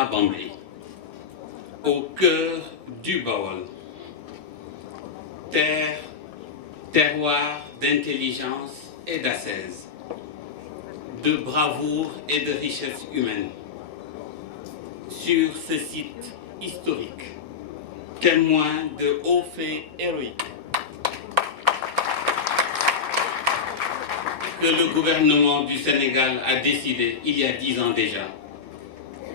à Bambey, au cœur du Baol, terroir d'intelligence et d'ascèse, de bravoure et de richesse humaine. Sur ce site historique, témoin de hauts faits héroïques, que le gouvernement du Sénégal a décidé, il y a 10 ans déjà,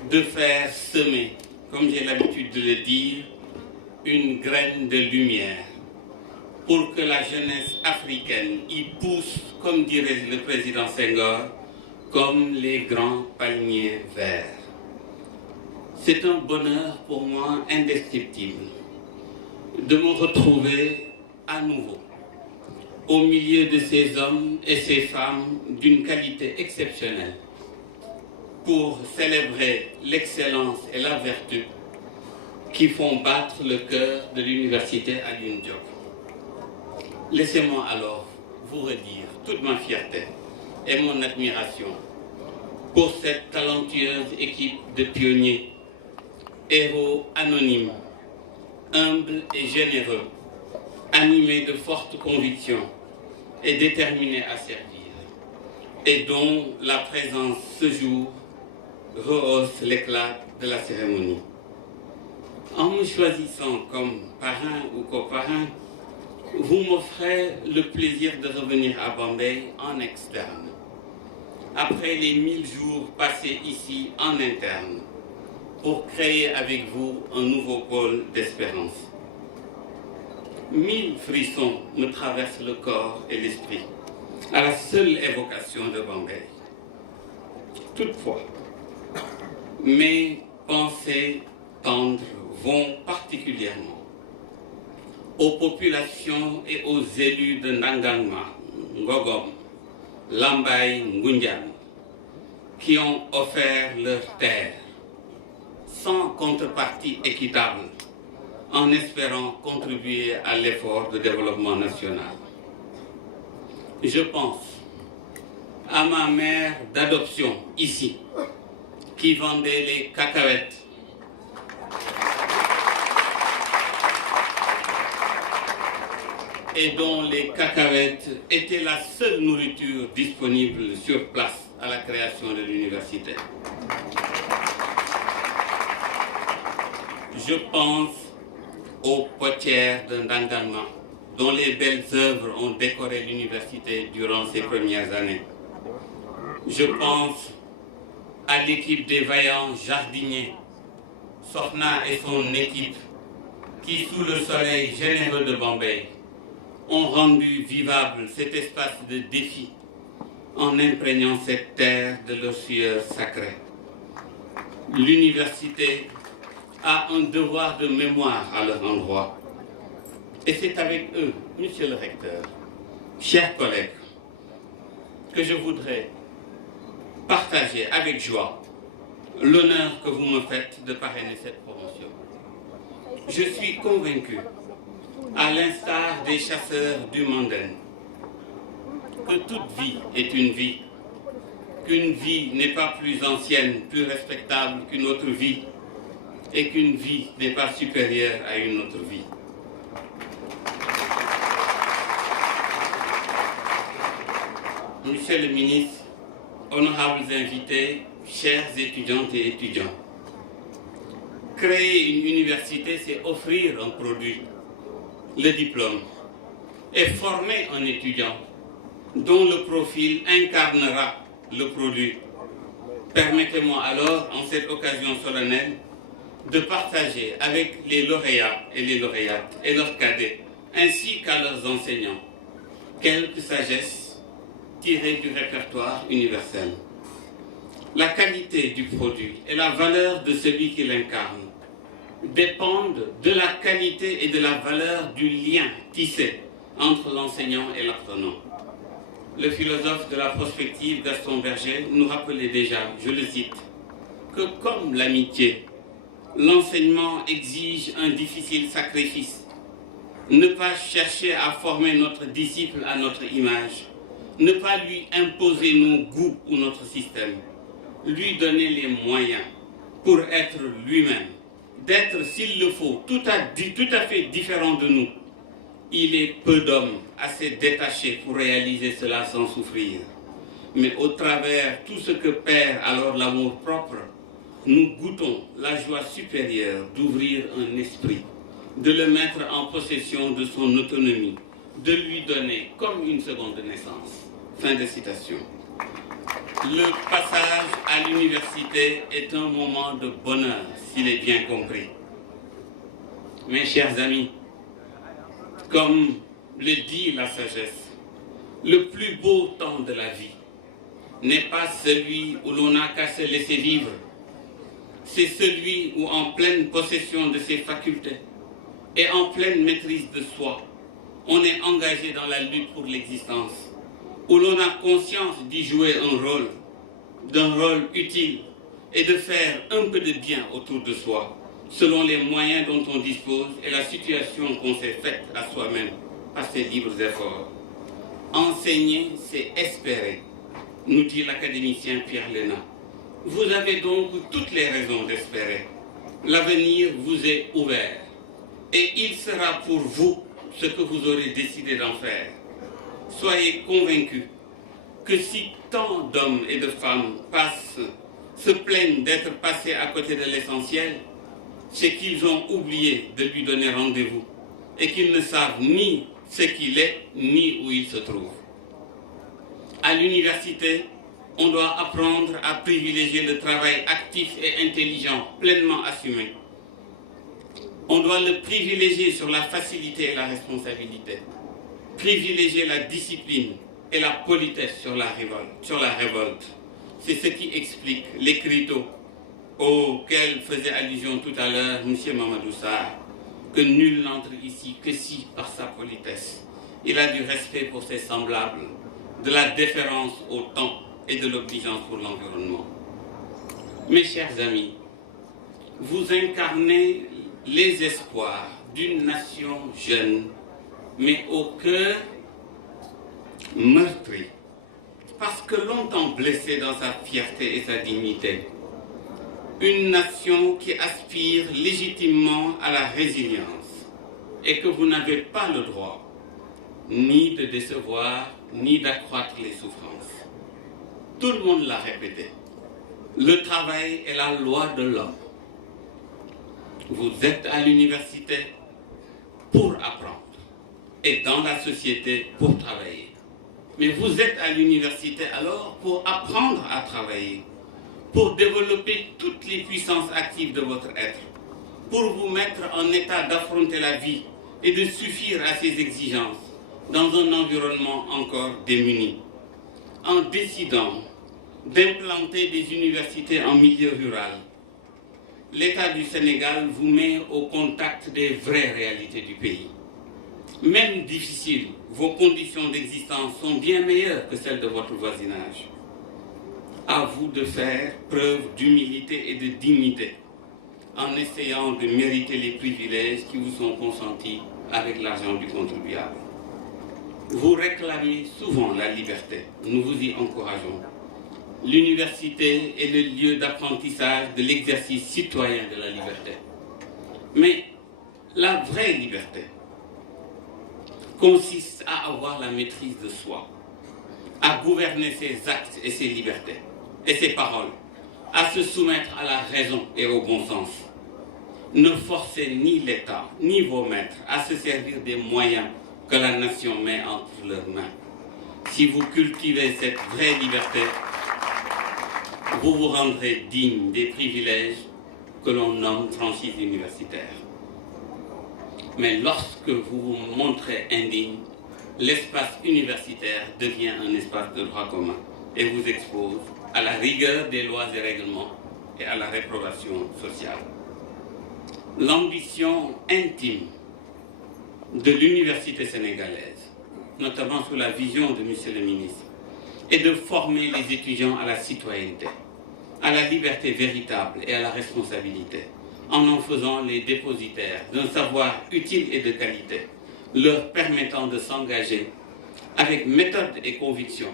de faire semer, comme j'ai l'habitude de le dire, une graine de lumière pour que la jeunesse africaine y pousse, comme dirait le président Senghor, comme les grands palmiers verts. C'est un bonheur pour moi indescriptible de me retrouver à nouveau au milieu de ces hommes et ces femmes d'une qualité exceptionnelle pour célébrer l'excellence et la vertu qui font battre le cœur de l'université Alioune Diop. Laissez-moi alors vous redire toute ma fierté et mon admiration pour cette talentueuse équipe de pionniers, héros anonymes, humbles et généreux, animés de fortes convictions et déterminés à servir, et dont la présence ce jour rehausse l'éclat de la cérémonie. En me choisissant comme parrain ou coparrain, vous m'offrez le plaisir de revenir à Bambey en externe, après les 1000 jours passés ici en interne, pour créer avec vous un nouveau pôle d'espérance. 1000 frissons me traversent le corps et l'esprit à la seule évocation de Bambey. Toutefois, mes pensées tendres vont particulièrement aux populations et aux élus de Ndangangma, Ngogom, Lambaye, Ngundian, qui ont offert leur terre sans contrepartie équitable, en espérant contribuer à l'effort de développement national. Je pense à ma mère d'adoption ici, qui vendait les cacahuètes et dont les cacahuètes étaient la seule nourriture disponible sur place à la création de l'université. Je pense aux potières de Ndangangma, dont les belles œuvres ont décoré l'université durant ses premières années. Je pense à l'équipe des vaillants jardiniers, Sorna et son équipe, qui, sous le soleil généreux de Bambey, ont rendu vivable cet espace de défi en imprégnant cette terre de leur sueur sacrée. L'université a un devoir de mémoire à leur endroit. Et c'est avec eux, monsieur le recteur, chers collègues, que je voudrais partager avec joie l'honneur que vous me faites de parrainer cette promotion. Je suis convaincu, à l'instar des chasseurs du Manden, que toute vie est une vie, qu'une vie n'est pas plus ancienne, plus respectable qu'une autre vie, et qu'une vie n'est pas supérieure à une autre vie. Monsieur le ministre, honorables invités, chers étudiantes et étudiants, créer une université, c'est offrir un produit, le diplôme, et former un étudiant dont le profil incarnera le produit. Permettez-moi alors, en cette occasion solennelle, de partager avec les lauréats et les lauréates et leurs cadets, ainsi qu'à leurs enseignants, quelques sagesses tirées du répertoire universel. La qualité du produit et la valeur de celui qui l'incarne dépendent de la qualité et de la valeur du lien tissé entre l'enseignant et l'apprenant. Le philosophe de la prospective Gaston Berger nous rappelait déjà, je le cite, que comme l'amitié, l'enseignement exige un difficile sacrifice. Ne pas chercher à former notre disciple à notre image, ne pas lui imposer nos goûts ou notre système, lui donner les moyens pour être lui-même, d'être, s'il le faut, tout à fait différent de nous. Il est peu d'hommes assez détachés pour réaliser cela sans souffrir. Mais au travers tout ce que perd alors l'amour propre, nous goûtons la joie supérieure d'ouvrir un esprit, de le mettre en possession de son autonomie, de lui donner comme une seconde naissance. Fin de citation. Le passage à l'université est un moment de bonheur, s'il est bien compris. Mes chers amis, comme le dit la sagesse, le plus beau temps de la vie n'est pas celui où l'on n'a qu'à se laisser vivre. C'est celui où, en pleine possession de ses facultés et en pleine maîtrise de soi, on est engagé dans la lutte pour l'existence, où l'on a conscience d'y jouer d'un rôle utile et de faire un peu de bien autour de soi, selon les moyens dont on dispose et la situation qu'on s'est faite à soi-même par ses libres efforts. Enseigner, c'est espérer, nous dit l'académicien Pierre Léna. Vous avez donc toutes les raisons d'espérer. L'avenir vous est ouvert et il sera pour vous ce que vous aurez décidé d'en faire. Soyez convaincus que si tant d'hommes et de femmes se plaignent d'être passés à côté de l'essentiel, c'est qu'ils ont oublié de lui donner rendez-vous et qu'ils ne savent ni ce qu'il est ni où il se trouve. À l'université, on doit apprendre à privilégier le travail actif et intelligent, pleinement assumé. On doit le privilégier sur la facilité et la responsabilité, privilégier la discipline et la politesse sur la révolte. C'est ce qui explique l'écriteau auquel faisait allusion tout à l'heure M. Mamadou Sarr, que nul n'entre ici que si par sa politesse. Il a du respect pour ses semblables, de la déférence au temps et de l'obligeance pour l'environnement. Mes chers amis, vous incarnez les espoirs d'une nation jeune, mais au cœur meurtri, parce que longtemps blessée dans sa fierté et sa dignité. Une nation qui aspire légitimement à la résilience et que vous n'avez pas le droit ni de décevoir, ni d'accroître les souffrances. Tout le monde l'a répété. Le travail est la loi de l'homme. Vous êtes à l'université pour apprendre et dans la société pour travailler. Mais vous êtes à l'université alors pour apprendre à travailler, pour développer toutes les puissances actives de votre être, pour vous mettre en état d'affronter la vie et de suffire à ses exigences dans un environnement encore démuni. En décidant d'implanter des universités en milieu rural, l'État du Sénégal vous met au contact des vraies réalités du pays. Même difficiles, vos conditions d'existence sont bien meilleures que celles de votre voisinage. À vous de faire preuve d'humilité et de dignité en essayant de mériter les privilèges qui vous sont consentis avec l'argent du contribuable. Vous réclamez souvent la liberté, nous vous y encourageons. L'université est le lieu d'apprentissage de l'exercice citoyen de la liberté. Mais la vraie liberté consiste à avoir la maîtrise de soi, à gouverner ses actes et ses libertés, et ses paroles, à se soumettre à la raison et au bon sens. Ne forcez ni l'État, ni vos maîtres à se servir des moyens que la nation met entre leurs mains. Si vous cultivez cette vraie liberté, vous vous rendrez digne des privilèges que l'on nomme franchise universitaire. Mais lorsque vous vous montrez indigne, l'espace universitaire devient un espace de droit commun et vous expose à la rigueur des lois et règlements et à la réprobation sociale. L'ambition intime de l'université sénégalaise, notamment sous la vision de M. le ministre, est de former les étudiants à la citoyenneté, à la liberté véritable et à la responsabilité, en faisant les dépositaires d'un savoir utile et de qualité, leur permettant de s'engager avec méthode et conviction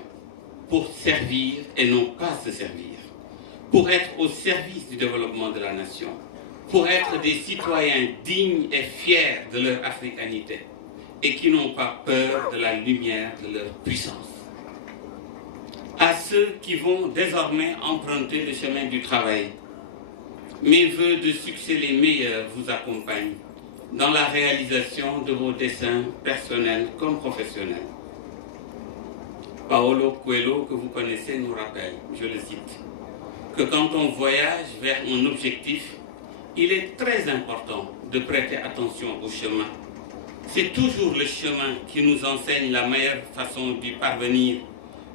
pour servir et non pas se servir, pour être au service du développement de la nation, pour être des citoyens dignes et fiers de leur africanité et qui n'ont pas peur de la lumière de leur puissance. À ceux qui vont désormais emprunter le chemin du travail, mes vœux de succès les meilleurs vous accompagnent dans la réalisation de vos desseins personnels comme professionnels. Paolo Coelho, que vous connaissez, nous rappelle, je le cite, que quand on voyage vers un objectif, il est très important de prêter attention au chemin. C'est toujours le chemin qui nous enseigne la meilleure façon d'y parvenir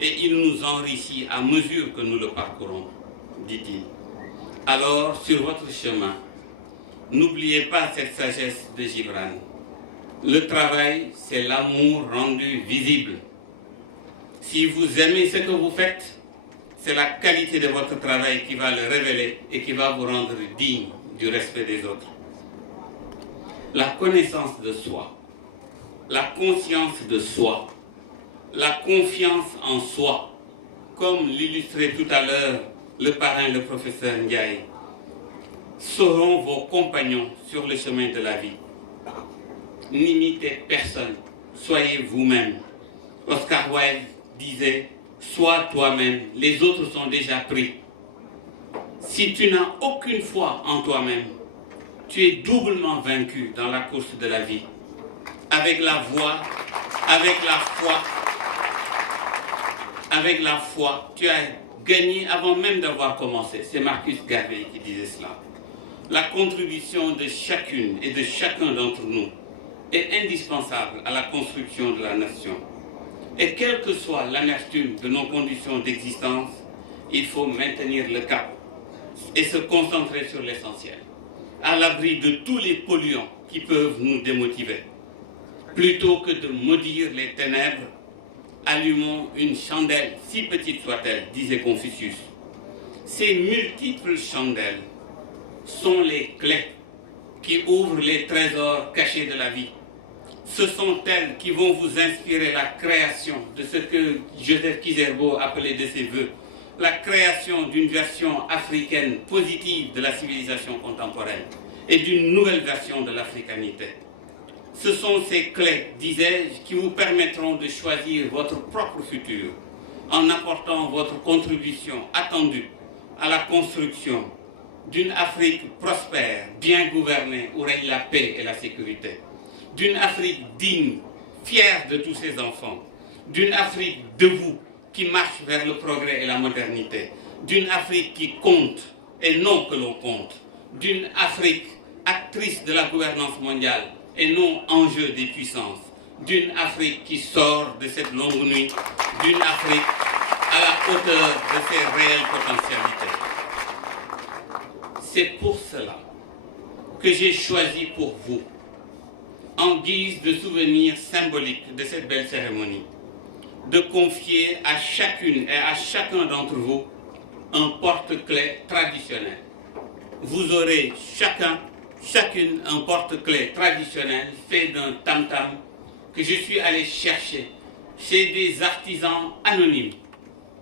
et il nous enrichit à mesure que nous le parcourons, dit-il. Alors, sur votre chemin, n'oubliez pas cette sagesse de Gibran. Le travail, c'est l'amour rendu visible. Si vous aimez ce que vous faites, c'est la qualité de votre travail qui va le révéler et qui va vous rendre digne du respect des autres. La connaissance de soi, la conscience de soi, la confiance en soi, comme l'illustrait tout à l'heure le parrain, le professeur Ndiaye, seront vos compagnons sur le chemin de la vie. N'imitez personne, soyez vous-même. Oscar Wilde disait « Sois toi-même, les autres sont déjà pris ». Si tu n'as aucune foi en toi-même, tu es doublement vaincu dans la course de la vie. Avec la voix, avec la foi, tu as gagné avant même d'avoir commencé. C'est Marcus Garvey qui disait cela. La contribution de chacune et de chacun d'entre nous est indispensable à la construction de la nation. Et quelle que soit l'amertume de nos conditions d'existence, il faut maintenir le cap et se concentrer sur l'essentiel, à l'abri de tous les polluants qui peuvent nous démotiver. Plutôt que de maudire les ténèbres, allumons une chandelle, si petite soit-elle, disait Confucius. Ces multiples chandelles sont les clés qui ouvrent les trésors cachés de la vie. Ce sont elles qui vont vous inspirer la création de ce que Joseph Kizerbo appelait de ses voeux, la création d'une version africaine positive de la civilisation contemporaine et d'une nouvelle version de l'africanité. Ce sont ces clés, disais-je, qui vous permettront de choisir votre propre futur en apportant votre contribution attendue à la construction d'une Afrique prospère, bien gouvernée, où règne la paix et la sécurité, d'une Afrique digne, fière de tous ses enfants, d'une Afrique debout qui marche vers le progrès et la modernité, d'une Afrique qui compte et non que l'on compte, d'une Afrique actrice de la gouvernance mondiale et non enjeu des puissances, d'une Afrique qui sort de cette longue nuit, d'une Afrique à la hauteur de ses réelles potentialités. C'est pour cela que j'ai choisi pour vous, en guise de souvenir symbolique de cette belle cérémonie, de confier à chacune et à chacun d'entre vous un porte-clés traditionnel. Vous aurez chacune un porte-clés traditionnel fait d'un tam-tam que je suis allé chercher chez des artisans anonymes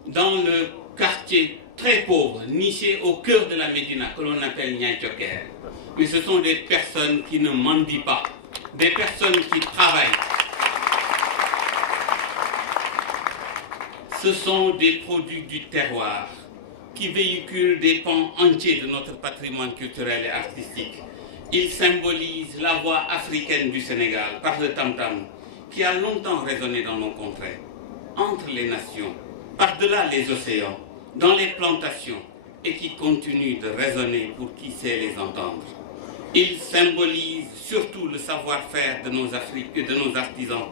dans le quartier très pauvre, niché au cœur de la Médina, que l'on appelle Niayes Thioker. Mais ce sont des personnes qui ne mendient pas, des personnes qui travaillent. Ce sont des produits du terroir qui véhiculent des pans entiers de notre patrimoine culturel et artistique. Ils symbolisent la voix africaine du Sénégal par le tam-tam qui a longtemps résonné dans nos contrées, entre les nations, par-delà les océans, dans les plantations et qui continue de résonner pour qui sait les entendre. Ils symbolisent surtout le savoir-faire de nos artisans,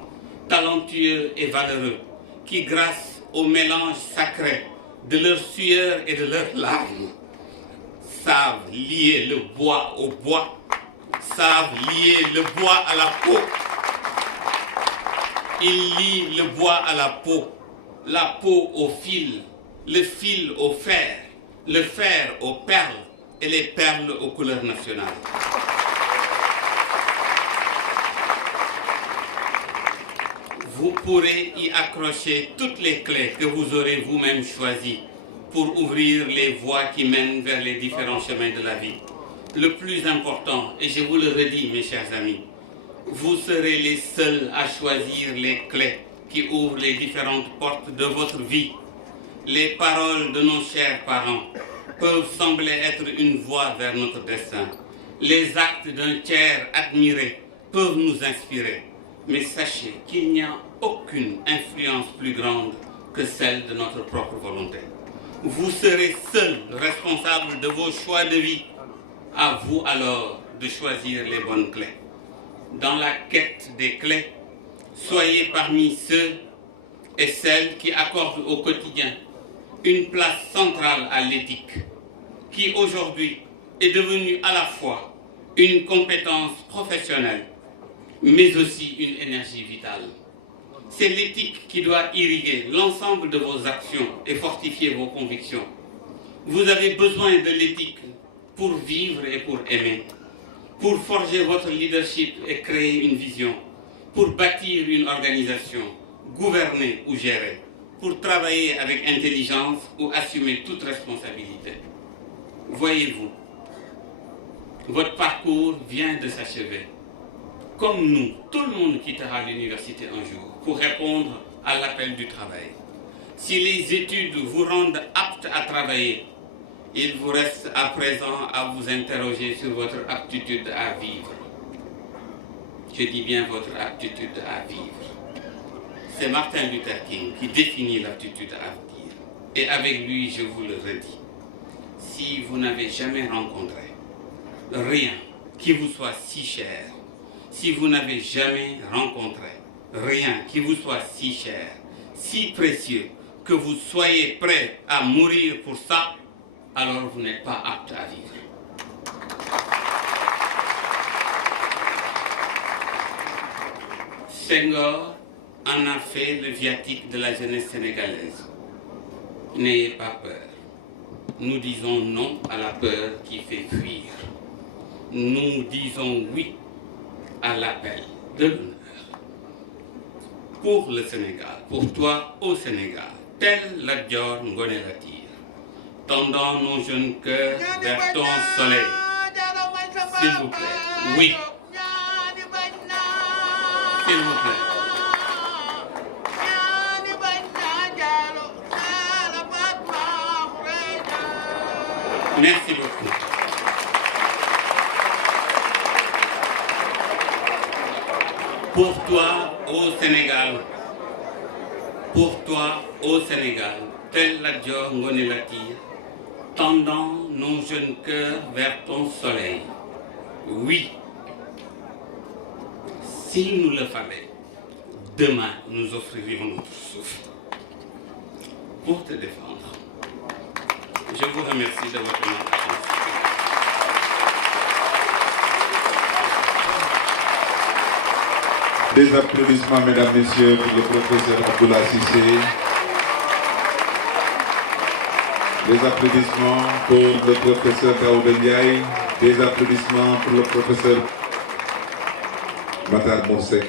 talentueux et valeureux, qui grâce au mélange sacré de leur sueur et de leurs larmes, savent lier le bois au bois, savent lier le bois à la peau. Ils lient le bois à la peau au fil, le fil au fer aux perles et les perles aux couleurs nationales. Vous pourrez y accrocher toutes les clés que vous aurez vous-même choisies pour ouvrir les voies qui mènent vers les différents chemins de la vie. Le plus important, et je vous le redis mes chers amis, vous serez les seuls à choisir les clés qui ouvrent les différentes portes de votre vie. Les paroles de nos chers parents peuvent sembler être une voie vers notre destin. Les actes d'un tiers admiré peuvent nous inspirer. Mais sachez qu'il n'y a aucune influence plus grande que celle de notre propre volonté. Vous serez seul responsable de vos choix de vie. À vous alors de choisir les bonnes clés. Dans la quête des clés, soyez parmi ceux et celles qui accordent au quotidien une place centrale à l'éthique, qui aujourd'hui est devenue à la fois une compétence professionnelle, mais aussi une énergie vitale. C'est l'éthique qui doit irriguer l'ensemble de vos actions et fortifier vos convictions. Vous avez besoin de l'éthique pour vivre et pour aimer, pour forger votre leadership et créer une vision, pour bâtir une organisation, gouverner ou gérer, pour travailler avec intelligence ou assumer toute responsabilité. Voyez-vous, votre parcours vient de s'achever. Comme nous, tout le monde quittera l'université un jour pour répondre à l'appel du travail. Si les études vous rendent apte à travailler, il vous reste à présent à vous interroger sur votre aptitude à vivre. Je dis bien votre aptitude à vivre. C'est Martin Luther King qui définit l'aptitude à vivre. Et avec lui, je vous le redis, si vous n'avez jamais rencontré rien qui vous soit si cher, si vous n'avez jamais rencontré rien qui vous soit si cher, si précieux, que vous soyez prêt à mourir pour ça, alors vous n'êtes pas apte à vivre. Senghor en a fait le viatique de la jeunesse sénégalaise. N'ayez pas peur. Nous disons non à la peur qui fait fuir. Nous disons oui à l'appel de l'honneur. Pour le Sénégal, pour toi au Sénégal, tel Lat Dior Ngoné Latyr, tendant nos jeunes cœurs vers ton soleil. S'il vous plaît, oui. S'il vous plaît. Merci beaucoup. Pour toi au Sénégal, tel Lat Dior Ngoné Latyr, tendant nos jeunes cœurs vers ton soleil. Oui, s'il nous le fallait, demain nous offririons notre souffle pour te défendre. Je vous remercie de votre attention. Des applaudissements, mesdames, messieurs, pour le professeur Abdoulaye Cissé. Des applaudissements pour le professeur Daouda Ndiaye. Des applaudissements pour le professeur Matar Bonsek.